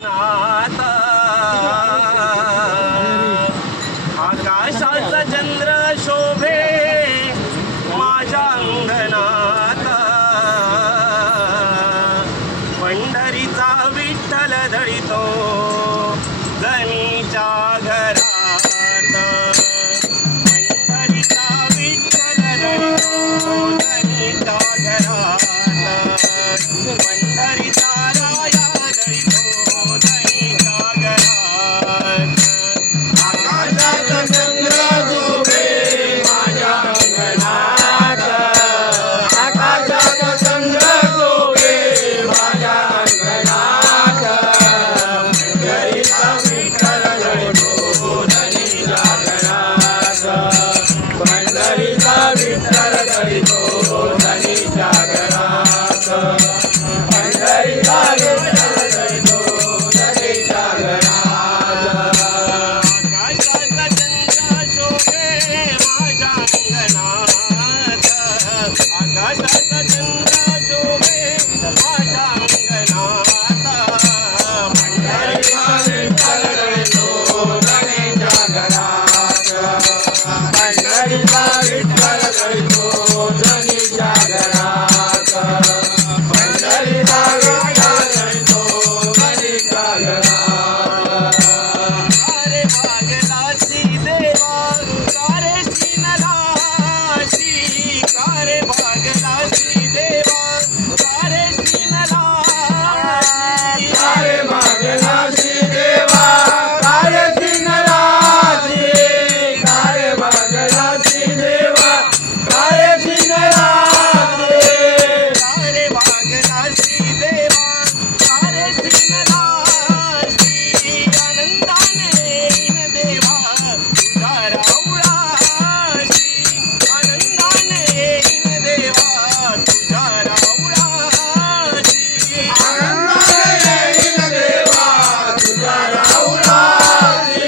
आकाशाचा चंद्र शोभे माझ्या अंगणात, पंढरीचा विठ्ठल धडितो गणीच्या घरात, पंढरीचा विठ्ठल धडितो गणीच्या घरात, पंढरीचा राया धडितो गणीच्या घरात. आकाशाचा चंद्र शोभे माझ्या अंगणात, आकाशाचा चंद्र शोभे माझ्या अंगणात, पंढरीचा विठ्ठल धडितो गणीच्या घरात, पंढरीचा विठ्ठल धडितो गणीच्या घरात, पंढरीचा विठ्ठल धडितो गणीच्या घरात. आकाशाचा चंद्र शोभे माझ्या अंगणात, आकाशाचा चंद्र शोभे माझ्या अंगणात, पंढरीचा विठ्ठल धडितो गणीच्या घरात, पंढरीचा विठ्ठल धडितो गणीच्या घरात, पंढरीचा विठ्ठल धडितो गणीच्या घरात. कारे भागलासी देवा कारे सीनलासी, कारे भागलासी देवा कारे सीनलासी, कारे भागलासी देवा कारे सीनलासी, कारे भागलासी देवा कारे सीनलासी, कारे भागलासी देवा कारे सीनलासी, आनंदाने येईन देवा तुझ्या राऊळाशी, आनंदाने येईन देवा तुझ्या राऊळाशी, आनंदाने येईन देवा तुझ्या राऊळाशी,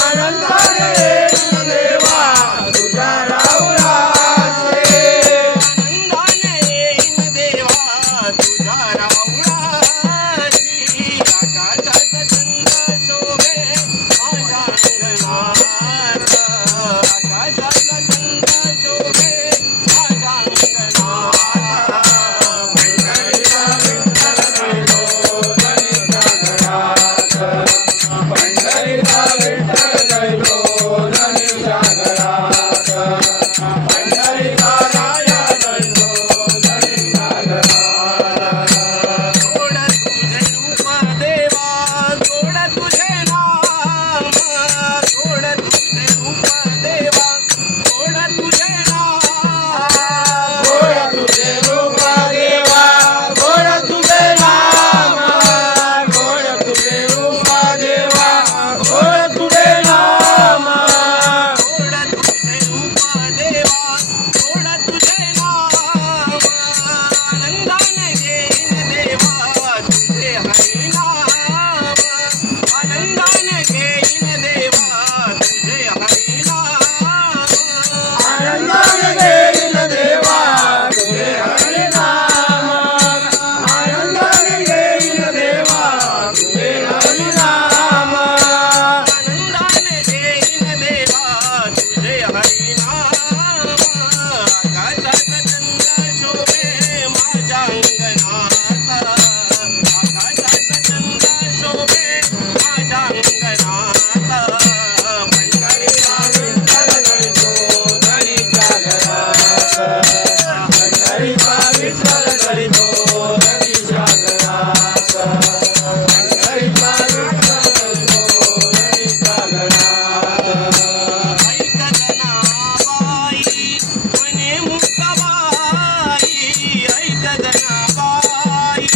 आनंदाने येईन देवा तुझ्या राऊळाशी, आनंदाने येईन देवा तुझ्या राऊळाशी. आकाशाचा चंद्र शोभे माझ्या अंगणात, आकाशाचा चंद्र शोभे माझ्या अंगणात, पंढरीचा विठ्ठल धडितो गणीच्या घरात, पंढरीचा विठ्ठल धडितो गणीच्या घरात, पंढरीचा राया धडितो गणीच्या घरात. गोड तुझे रूप देवा गोड तुझे नाम, गोड तुझे रूप देवा गोड तुझे नाम, गोड तुझे रूप देवा गोड तुझे नाम, गोड तुझे रूप देवा गोड तुझे नाम, गोड तुझे रूप देवा गोड तुझे नाम, आनंदाने येईन देवा तुझे हरिनाम, आनंदाने येईन देवा तुझे हरिनाम, आनंदाने येईन देवा तुझे हरिनाम, आनंदाने येईन देवा तुझे हरिनाम, आनंदाने येईन देवा तुझे हरिनाम. आकाशाचा चंद्र शोभे माझ्या अंगणात, आकाशाचा चंद्र शोभे माझ्या अंगणात, पंढरीचा विठ्ठल धडितो गणीच्या घरात, पंढरीचा विठ्ठल धडितो गणीच्या घरात, पंढरीचा विठ्ठल धडितो गणीच्या घरात. ऐक जनाबाई म्हणे मुक्ताबाई, ऐक जनाबाई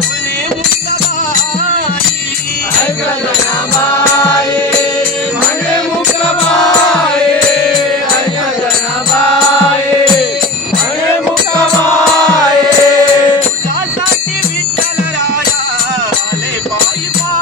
म्हणे मुक्ताबाई, ऐक जनाबाई म्हणे मुक्ताबाई, ऐक जनाबाई म्हणे मुक्ताबाई, तुझ्यासाठी विठ्ठल राया आले पायी पायी.